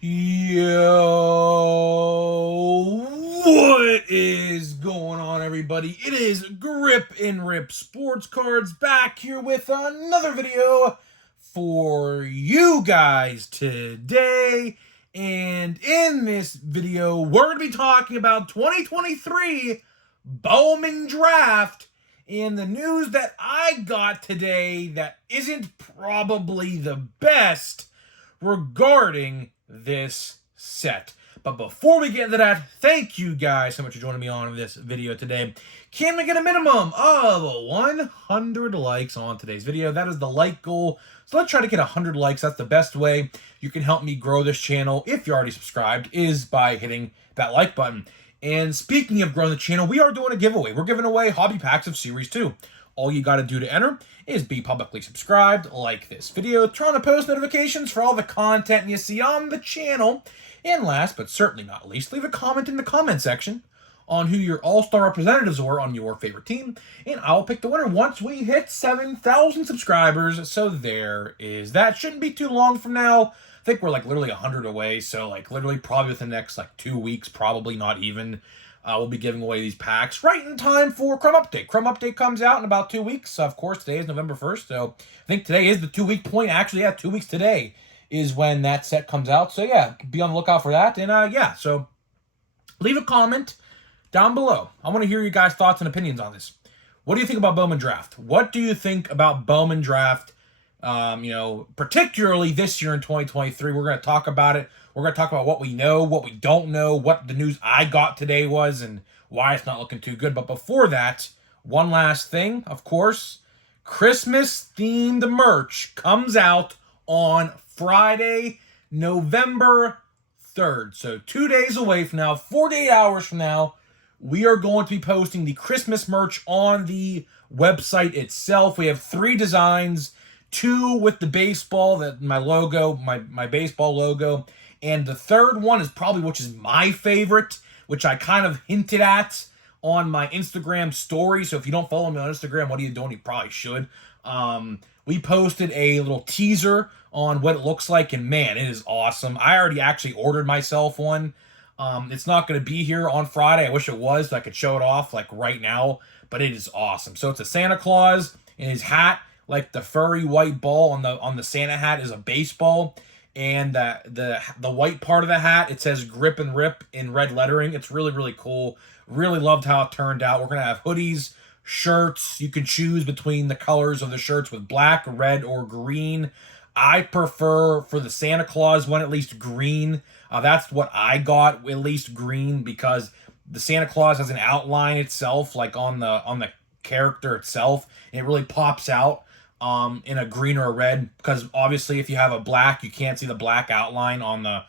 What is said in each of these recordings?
Yo, what is going on, everybody? It is Grip and Rip Sports Cards back here with another video for you guys today. And in this video, we're going to be talking about 2023 Bowman Draft and the news that I got today that isn't probably the best regarding this set. But before we get into that, thank you guys so much for joining me on this video today. Can we get a minimum of 100 likes on today's video? That is the like goal. So let's try to get 100 likes. That's the best way you can help me grow this channel, if you're already subscribed, is by hitting that like button. And speaking of growing the channel, we are doing a giveaway. We're giving away hobby packs of Series 2. All you got to do to enter is be publicly subscribed, like this video, turn on the post notifications for all the content you see on the channel, and last but certainly not least, leave a comment in the comment section on who your all-star representatives were on your favorite team, and I'll pick the winner once we hit 7,000 subscribers. So there is that. Shouldn't be too long from now. I think we're like literally 100 away, so like literally probably within the next like 2 weeks, probably not even. We'll be giving away these packs right in time for Crumb Update. Crumb Update comes out in about 2 weeks. Of course, today is November 1st, so I think today is the 2-week point. Actually, yeah, 2 weeks today is when that set comes out. So yeah, be on the lookout for that. And yeah, so leave a comment down below. I want to hear your guys' thoughts and opinions on this. What do you think about Bowman Draft? What do you think about Bowman Draft? Particularly this year in 2023, we're going to talk about it. We're going to talk about what we know, what we don't know, what the news I got today was, and why it's not looking too good. But before that, one last thing, of course, Christmas-themed merch comes out on Friday, November 3rd. So 2 days away from now, 48 hours from now, we are going to be posting the Christmas merch on the website itself. We have 3 designs, 2 with the baseball, my logo, my baseball logo, and the third one is probably, which is my favorite, which I kind of hinted at on my Instagram story. So if you don't follow me on Instagram, what are you doing? You probably should. We posted a little teaser on what it looks like, and man, it is awesome. I already actually ordered myself one. It's not going to be here on Friday. I wish it was, so I could show it off like right now, but it is awesome. So it's a Santa Claus, and his hat, like the furry white ball on the Santa hat, is a baseball, and the white part of the hat, it says Grip and Rip in red lettering. It's really, really cool. Really loved how it turned out. We're going to have hoodies, shirts. You can choose between the colors of the shirts with black, red, or green. I prefer, for the Santa Claus one, at least green. That's what I got, at least green, because the Santa Claus has an outline itself, like on the character itself, and it really pops out in a green or a red, because obviously if you have a black, you can't see the black outline on the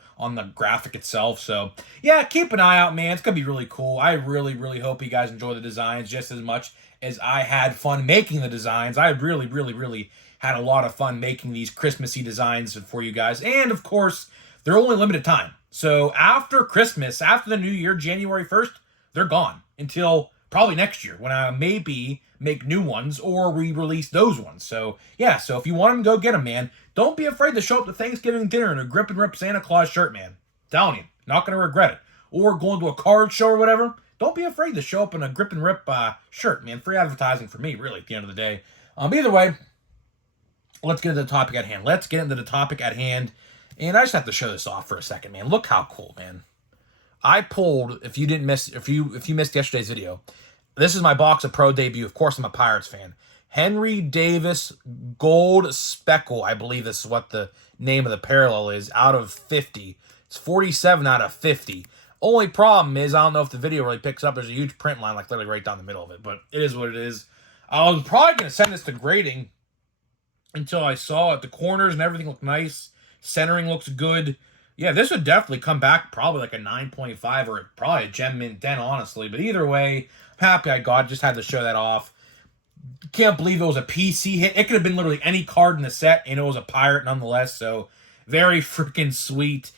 graphic itself. So yeah, keep an eye out, man. It's gonna be really cool. I really, really hope you guys enjoy the designs just as much as I had fun making the designs. I really, really, really had a lot of fun making these Christmassy designs for you guys. And of course, they're only limited time. So after Christmas, after the new year, January 1st, they're gone until probably next year, when I maybe make new ones or re-release those ones. So yeah, so if you want them, go get them, man. Don't be afraid to show up to Thanksgiving dinner in a Grip and Rip Santa Claus shirt, man. I'm telling you, not going to regret it. Or going to a card show or whatever, don't be afraid to show up in a Grip and Rip shirt, man. Free advertising for me, really, at the end of the day. Either way, let's get into the topic at hand. Let's get into the topic at hand. And I just have to show this off for a second, man. Look how cool, man. I pulled, if you missed yesterday's video, this is my box of pro debut. Of course, I'm a Pirates fan. Henry Davis Gold Speckle, I believe this is what the name of the parallel is, out of 50. It's 47 out of 50. Only problem is, I don't know if the video really picks up. There's a huge print line, like literally right down the middle of it, but it is what it is. I was probably going to send this to grading until I saw it. The corners and everything look nice. Centering looks good. Yeah, this would definitely come back probably like a 9.5 or probably a Gem Mint 10, honestly. But either way, I'm happy I got it. Just had to show that off. Can't believe it was a PC hit. It could have been literally any card in the set, and it was a Pirate nonetheless. So very freaking sweet.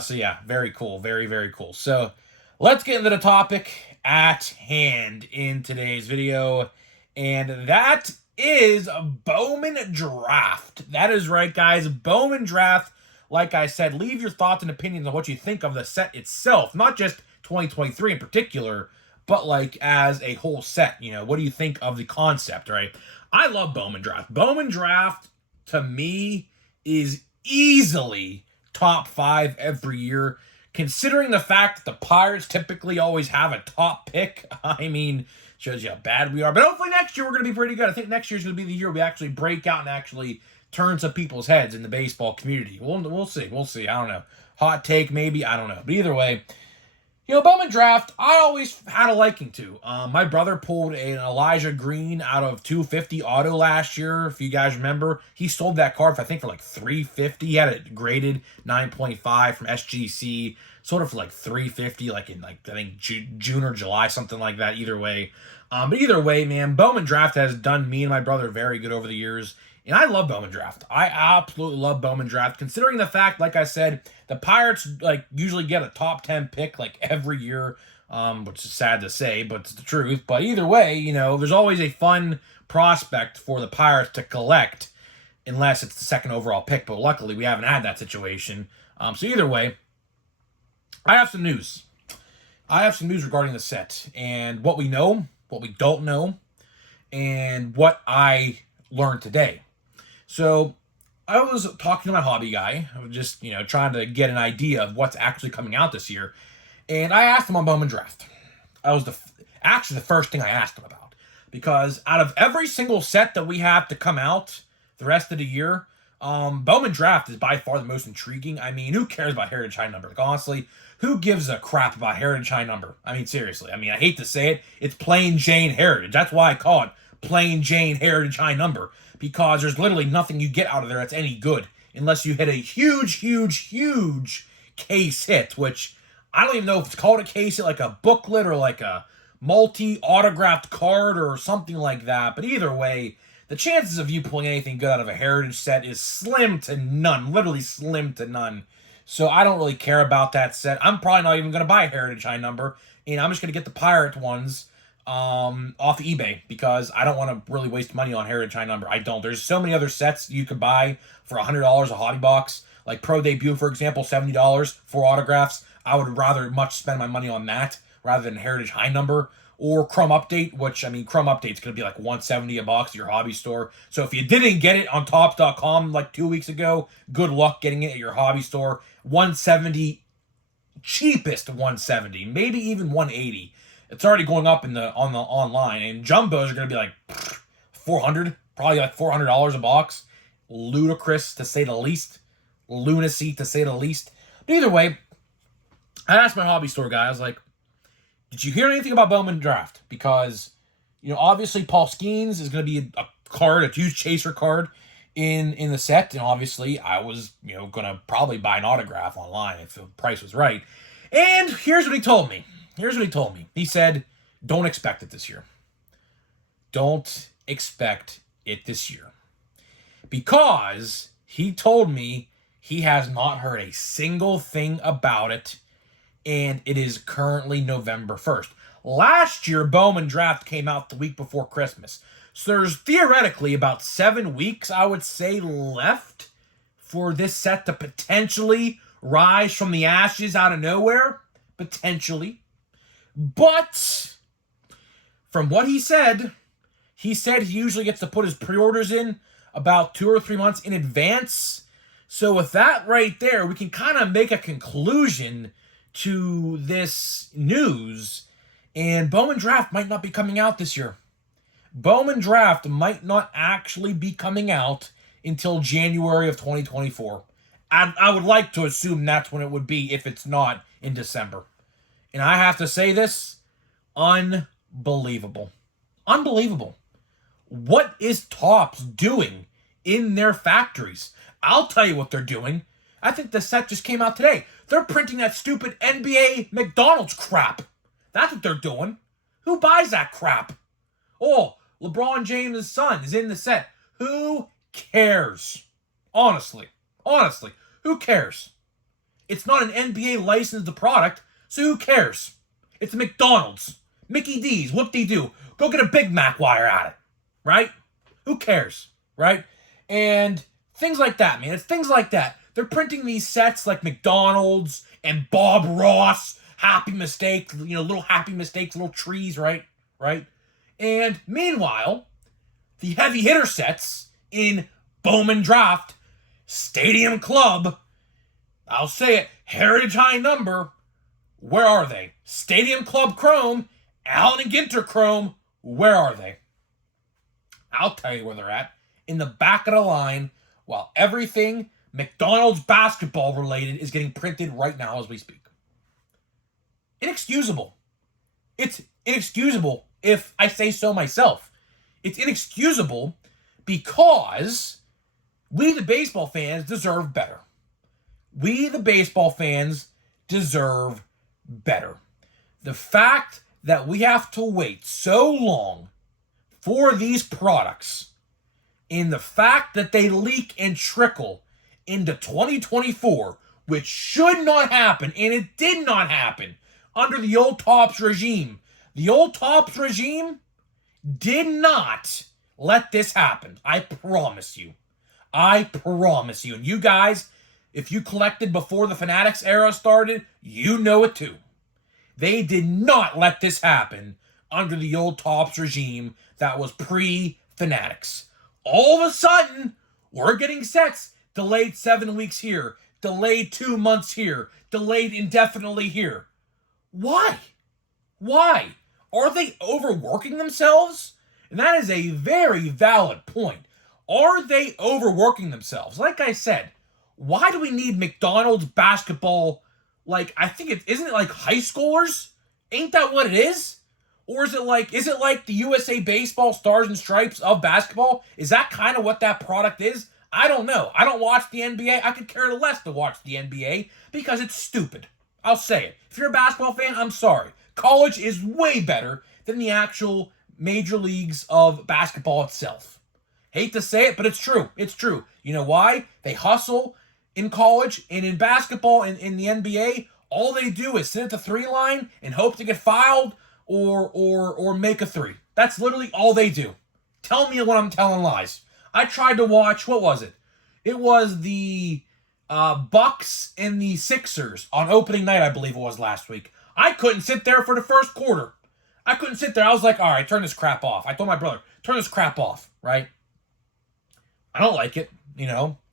So yeah, very cool. Very, very cool. So let's get into the topic at hand in today's video. And that is Bowman Draft. That is right, guys. Bowman Draft. like I said, leave your thoughts and opinions on what you think of the set itself, not just 2023 in particular, but like as a whole set. What do you think of the concept, right? I love Bowman Draft. Bowman Draft, to me, is easily top 5 every year. Considering the fact that the Pirates typically always have a top pick, I mean, shows you how bad we are. But hopefully next year we're going to be pretty good. I think next year's going to be the year we actually break out and actually turn some people's heads in the baseball community. We'll see. We'll see. I don't know. Hot take, maybe. I don't know. But either way, Bowman Draft, I always had a liking to. My brother pulled an Elijah Green out of 250 auto last year, if you guys remember. He sold that card, for, I think, for like $350. He had it graded 9.5 from SGC, sort of for like $350, like in, like, I think June or July, something like that, either way. But either way, man, Bowman Draft has done me and my brother very good over the years. And I love Bowman Draft. I absolutely love Bowman Draft, considering the fact, like I said, the Pirates usually get a top 10 pick every year, which is sad to say, but it's the truth. But either way, there's always a fun prospect for the Pirates to collect, unless it's the second overall pick. But luckily, we haven't had that situation. So either way, I have some news. I have some news regarding the set and what we know, what we don't know, and what I learned today. So I was talking to my hobby guy. I was just, trying to get an idea of what's actually coming out this year. And I asked him on Bowman Draft. That was actually the first thing I asked him about. Because out of every single set that we have to come out the rest of the year, Bowman Draft is by far the most intriguing. I mean, who cares about Heritage High Number? Honestly, who gives a crap about Heritage High Number? I mean, seriously. I hate to say it. It's plain Jane Heritage. That's why I call it plain Jane Heritage High Number. Because there's literally nothing you get out of there that's any good. Unless you hit a huge, huge, huge case hit. Which, I don't even know if it's called a case hit, like a booklet or like a multi-autographed card or something like that. But either way, the chances of you pulling anything good out of a Heritage set is slim to none. Literally slim to none. So I don't really care about that set. I'm probably not even going to buy a Heritage High Number. And I'm just going to get the Pirate ones off eBay, because I don't want to really waste money on Heritage High Number. I don't. There's so many other sets you could buy for $100 a hobby box. Like Pro Debut, for example, $70 for autographs. I would rather much spend my money on that rather than Heritage High Number. Or Chrome Update, which, Chrome Update's going to be like $170 a box at your hobby store. So if you didn't get it on Topps.com like 2 weeks ago, good luck getting it at your hobby store. $170, cheapest $170, maybe even $180. It's already going up on the online, and jumbos are going to be like $400, probably like $400 a box. Ludicrous to say the least, lunacy to say the least. But either way, I asked my hobby store guy. I was like, "Did you hear anything about Bowman Draft?" Because obviously Paul Skeens is going to be a card, a huge chaser card in the set, and obviously I was going to probably buy an autograph online if the price was right. And here's what he told me. He said, "Don't expect it this year. Don't expect it this year." Because he told me he has not heard a single thing about it, and it is currently November 1st. Last year, Bowman Draft came out the week before Christmas. So there's theoretically about 7 weeks, I would say, left for this set to potentially rise from the ashes out of nowhere. Potentially. But from what he said he usually gets to put his pre-orders in about 2 or 3 months in advance. So with that right there, we can kind of make a conclusion to this news. And Bowman Draft might not be coming out this year. Bowman Draft might not actually be coming out until January of 2024. I would like to assume that's when it would be if it's not in December. And I have to say this, unbelievable. Unbelievable. What is Topps doing in their factories? I'll tell you what they're doing. I think the set just came out today. They're printing that stupid NBA McDonald's crap. That's what they're doing. Who buys that crap? Oh, LeBron James' son is in the set. Who cares? Honestly, who cares? It's not an NBA licensed product, so who cares? It's McDonald's. Mickey D's, whoop-de-doo. Go get a Big Mac while you're at it, right? Who cares, right? And things like that, man. It's things like that They're printing these sets like McDonald's and Bob Ross, happy mistake, little happy mistakes, little trees, right? Right? And meanwhile, the heavy hitter sets in Bowman Draft, Stadium Club, I'll say it, Heritage High Number, where are they? Stadium Club Chrome, Allen and Ginter Chrome, where are they? I'll tell you where they're at. In the back of the line, while everything McDonald's basketball related is getting printed right now as we speak. Inexcusable. It's inexcusable if I say so myself. It's inexcusable because we, the baseball fans, deserve better. We, the baseball fans, deserve better. The fact that we have to wait so long for these products, in the fact that they leak and trickle into 2024, which should not happen, and it did not happen under the old Topps regime. The old Topps regime did not let this happen. I promise you. I promise you. And you guys, if you collected before the Fanatics era started, you know it too. They did not let this happen under the old Topps regime that was pre-Fanatics. All of a sudden, we're getting sets delayed 7 weeks here, delayed 2 months here, delayed indefinitely here. Why? Why? Are they overworking themselves? And that is a very valid point. Are they overworking themselves? Like I said, why do we need McDonald's basketball? Like, I think isn't it like high schoolers? Ain't that what it is? Or is it like the USA Baseball Stars and Stripes of basketball? Is that kind of what that product is? I don't know. I don't watch the NBA. I could care less to watch the NBA because it's stupid. I'll say it. If you're a basketball fan, I'm sorry. College is way better than the actual major leagues of basketball itself. Hate to say it, but it's true. It's true. You know why? They hustle in college, and in basketball and in the NBA, all they do is sit at the 3 line and hope to get fouled or make a 3. That's literally all they do. Tell me when I'm telling lies. I tried to watch, what was it? It was the Bucks and the Sixers on opening night, I believe it was last week. I couldn't sit there for the first quarter. I couldn't sit there. I was like, all right, turn this crap off. I told my brother, turn this crap off, right? I don't like it,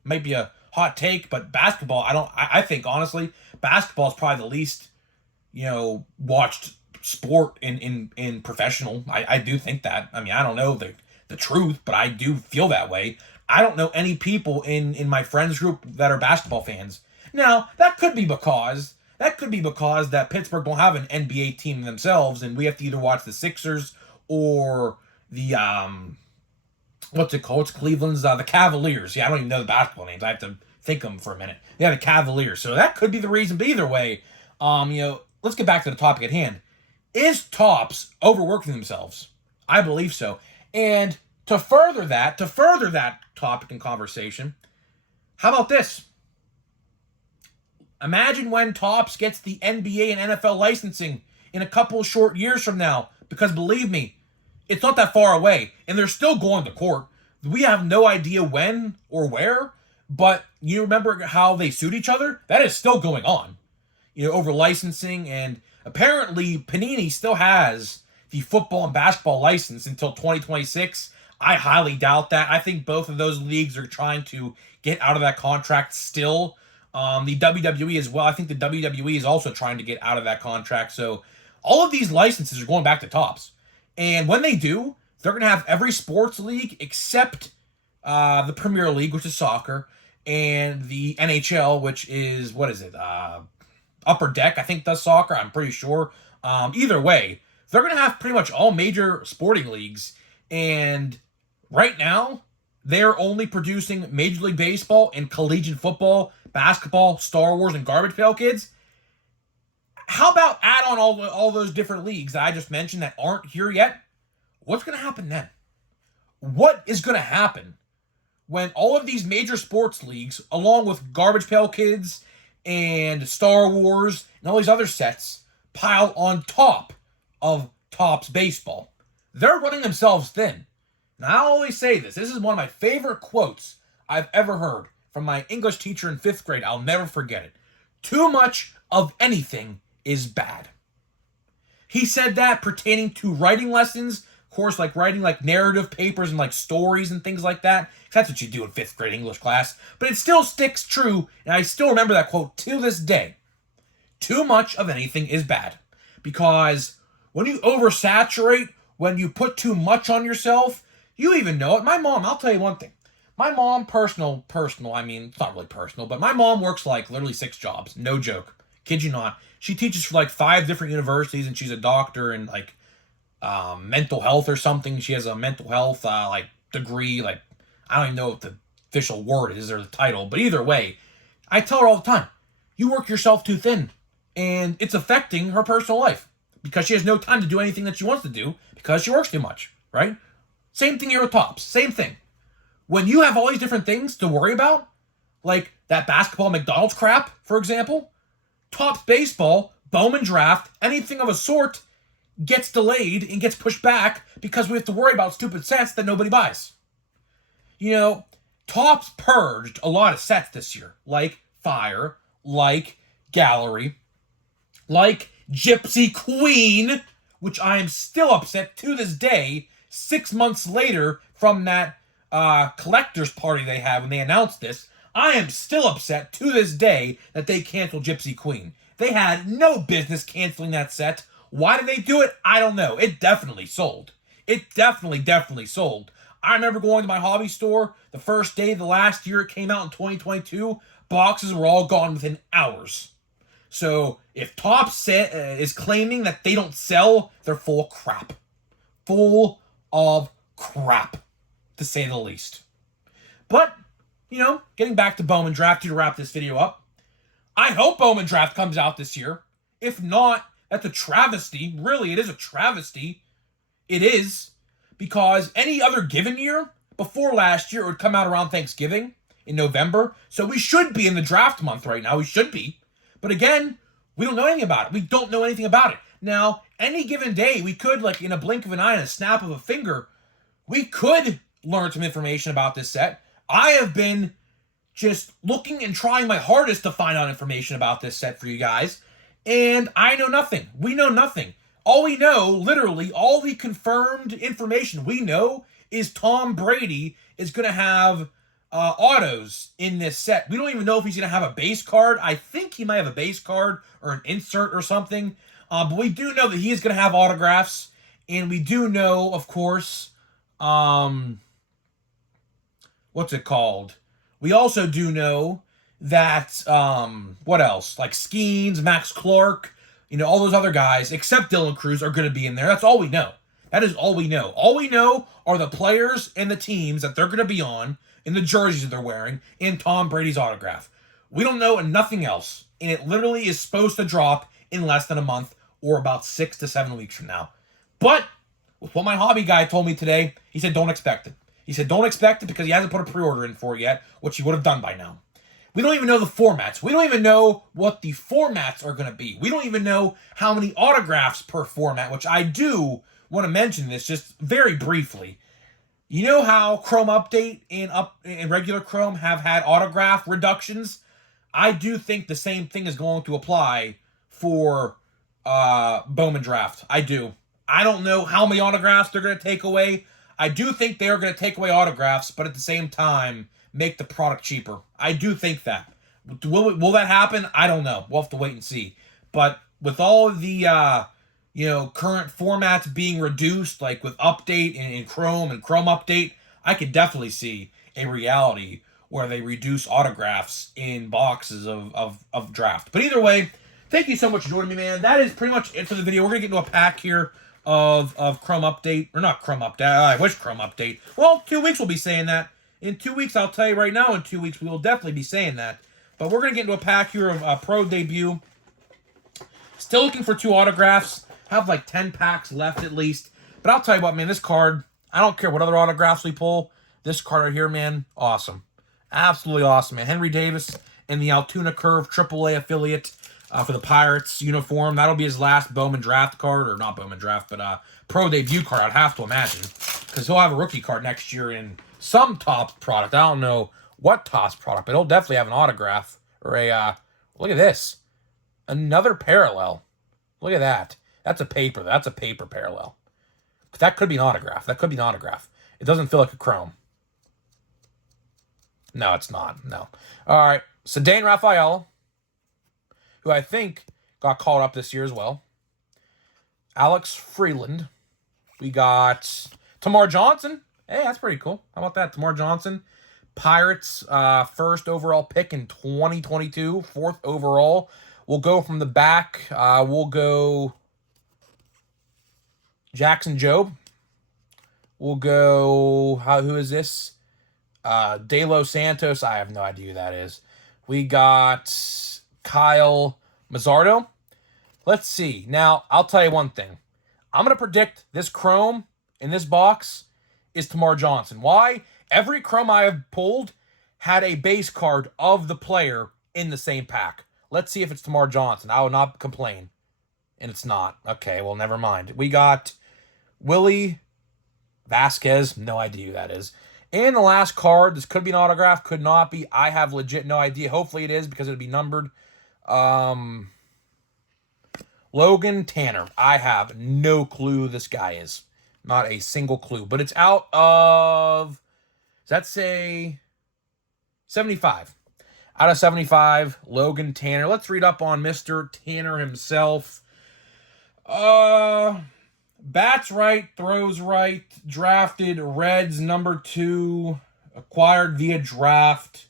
Might be a hot take, but basketball, I think, honestly, basketball is probably the least, watched sport in professional. I do think that. I mean, I don't know the truth, but I do feel that way. I don't know any people in my friends group that are basketball fans. Now, that could be because that Pittsburgh don't have an NBA team themselves, and we have to either watch the Sixers or the what's it called? It's Cleveland's the Cavaliers. Yeah, I don't even know the basketball names. I have to think of them for a minute. Yeah, the Cavaliers. So that could be the reason. But either way, let's get back to the topic at hand. Is Topps overworking themselves? I believe so. And to further that topic and conversation, how about this? Imagine when Topps gets the NBA and NFL licensing in a couple of short years from now, because believe me, it's not that far away, and they're still going to court. We have no idea when or where, but you remember how they sued each other? That is still going on, over licensing, and apparently Panini still has the football and basketball license until 2026. I highly doubt that. I think both of those leagues are trying to get out of that contract still. The WWE as well. I think the WWE is also trying to get out of that contract. So all of these licenses are going back to Topps. And when they do, they're going to have every sports league except the Premier League, which is soccer, and the NHL, which is, what is it? Upper Deck, I think, does soccer. I'm pretty sure. Either way, they're going to have pretty much all major sporting leagues. And right now, they're only producing Major League Baseball and collegiate football, basketball, Star Wars, and Garbage Pail Kids. How about add on all those different leagues that I just mentioned that aren't here yet? What's going to happen then? What is going to happen when all of these major sports leagues, along with Garbage Pail Kids and Star Wars and all these other sets, pile on top of Topps baseball? They're running themselves thin. Now, I always say this. This is one of my favorite quotes I've ever heard from my English teacher in 5th grade. I'll never forget it. Too much of anything is bad. He said that pertaining to writing lessons, of course, like writing like narrative papers and like stories and things like that. That's what you do in 5th grade English class. But it still sticks true, and I still remember that quote to this day. Too much of anything is bad. Because when you oversaturate, when you put too much on yourself, you even know it. My mom, I'll tell you one thing. My mom, personal, I mean, it's not really personal, but my mom works like literally 6 jobs. No joke. Kid you not. She teaches for like 5 different universities, and she's a doctor in like mental health or something. She has a mental health like degree. Like, I don't even know what the official word is or the title, but either way, I tell her all the time, you work yourself too thin, and it's affecting her personal life because she has no time to do anything that she wants to do because she works too much, right? Same thing here with Tops. Same thing. When you have all these different things to worry about, like that basketball McDonald's crap, for example, Tops baseball, Bowman Draft, anything of a sort gets delayed and gets pushed back because we have to worry about stupid sets that nobody buys. You know, Tops purged a lot of sets this year, like Fire, like Gallery, like Gypsy Queen, which I am still upset to this day, 6 months later from that collector's party they had when they announced this. I am still upset to this day that they canceled Gypsy Queen. They had no business canceling that set. Why did they do it? I don't know. It definitely sold. It definitely sold. I remember going to my hobby store the first day of the last year it came out in 2022. Boxes were all gone within hours. So if Topps is claiming that they don't sell, they're full of crap. Full of crap, to say the least. But, you know, getting back to Bowman Draft to wrap this video up, I hope Bowman Draft comes out this year. If not, that's a travesty. Really, it is a travesty. It is. Because any other given year, before last year, it would come out around Thanksgiving in November. So we should be in the draft month right now. We should be. But again, we don't know anything about it. We don't know anything about it. Now, any given day, we could, like in a blink of an eye and a snap of a finger, we could learn some information about this set. I have been just looking and trying my hardest to find out information about this set for you guys, and I know nothing. We know nothing. All we know, literally, all the confirmed information we know is Tom Brady is going to have autos in this set. We don't even know if he's going to have a base card. I think he might have a base card or an insert or something, but we do know that he is going to have autographs, and we do know, of course, what's it called? We also do know that, what else? Like Skeens, Max Clark, you know, all those other guys, except Dylan Cruz, are going to be in there. That's all we know. That is all we know. All we know are the players and the teams that they're going to be on, and the jerseys that they're wearing, and Tom Brady's autograph. We don't know nothing else, and it literally is supposed to drop in less than a month or about 6 to 7 weeks from now. But with what my hobby guy told me today, he said don't expect it. He said don't expect it because he hasn't put a pre-order in for it yet, which he would have done by now. We don't even know the formats. We don't even know what the formats are going to be. We don't even know how many autographs per format, which I do want to mention this just very briefly. You know how Chrome Update and regular Chrome have had autograph reductions? I do think the same thing is going to apply for Bowman Draft. I do. I don't know how many autographs they're going to take away. I do think they are going to take away autographs, but at the same time, make the product cheaper. I do think that. Will that happen? I don't know. We'll have to wait and see. But with all of the current formats being reduced, like with Update and Chrome and Chrome Update, I could definitely see a reality where they reduce autographs in boxes of draft. But either way, thank you so much for joining me, man. That is pretty much it for the video. We're going to get into a pack here of Chrome Update. Or not Chrome Update. I wish Chrome Update. Well, 2 weeks we'll be saying that. In 2 weeks, I'll tell you right now, in 2 weeks, we will definitely be saying that. But we're going to get into a pack here of Pro Debut. Still looking for 2 autographs. Have like 10 packs left at least. But I'll tell you what, man, this card, I don't care what other autographs we pull. This card right here, man, awesome. Absolutely awesome, man. Henry Davis in the Altoona Curve AAA affiliate for the Pirates uniform. That'll be his last Bowman Draft card, or not Bowman Draft, but Pro Debut card, I'd have to imagine. Because he'll have a rookie card next year in some top product. I don't know what Topps product, but it'll definitely have an autograph or a, look at this. Another parallel. Look at that. That's a paper. That's a paper parallel. That could be an autograph. That could be an autograph. It doesn't feel like a chrome. No, it's not. No. All right. So Dane Raphael, who I think got called up this year as well. Alex Freeland. We got Tamar Johnson. Hey, that's pretty cool. How about that? Tamar Johnson. Pirates first overall pick in 2022. Fourth overall. We'll go from the back. We'll go Jackson Jobe. We'll go, who is this? De Los Santos. I have no idea who that is. We got Kyle Mazzardo. Let's see. Now, I'll tell you one thing. I'm going to predict this chrome in this box is Tamar Johnson. Why? Every chrome I have pulled had a base card of the player in the same pack. Let's see if it's Tamar Johnson. I will not complain. And it's not. Okay, well, never mind. We got Willie Vasquez. No idea who that is. And the last card. This could be an autograph. Could not be. I have legit no idea. Hopefully it is because it would be numbered. Logan Tanner. I have no clue who this guy is. Not a single clue. But it's out of, does that say 75? Out of 75, Logan Tanner. Let's read up on Mr. Tanner himself. Bats right, throws right, drafted Reds #2, acquired via draft.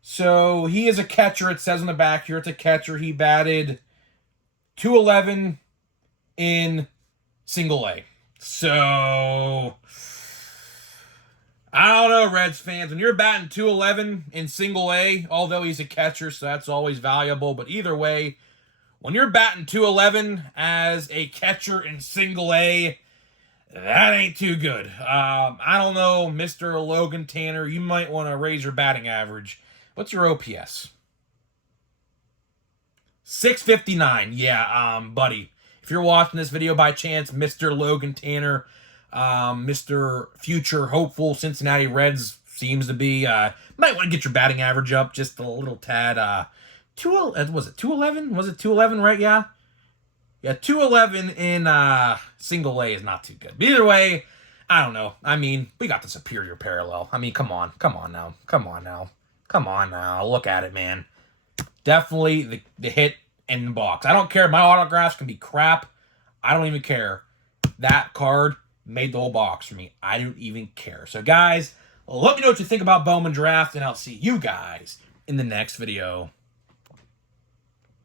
So he is a catcher. It says on the back here it's a catcher. He batted .211 in single A. So I don't know, Reds fans. When you're batting .211 in single A, although he's a catcher, so that's always valuable. But either way, when you're batting .211 as a catcher in single A, that ain't too good. I don't know, Mr. Logan Tanner. You might want to raise your batting average. What's your OPS? 659. Yeah, buddy. If you're watching this video by chance, Mr. Logan Tanner, Mr. Future Hopeful Cincinnati Reds seems to be, might want to get your batting average up just a little tad. Was it 211? Was it 211, right? Yeah. Yeah, 211 in single A is not too good. But either way, I don't know. I mean, we got the superior parallel. I mean, come on now. Look at it, man. Definitely the hit in the box. I don't care. My autographs can be crap. I don't even care. That card made the whole box for me. I don't even care. So, guys, let me know what you think about Bowman Draft, and I'll see you guys in the next video.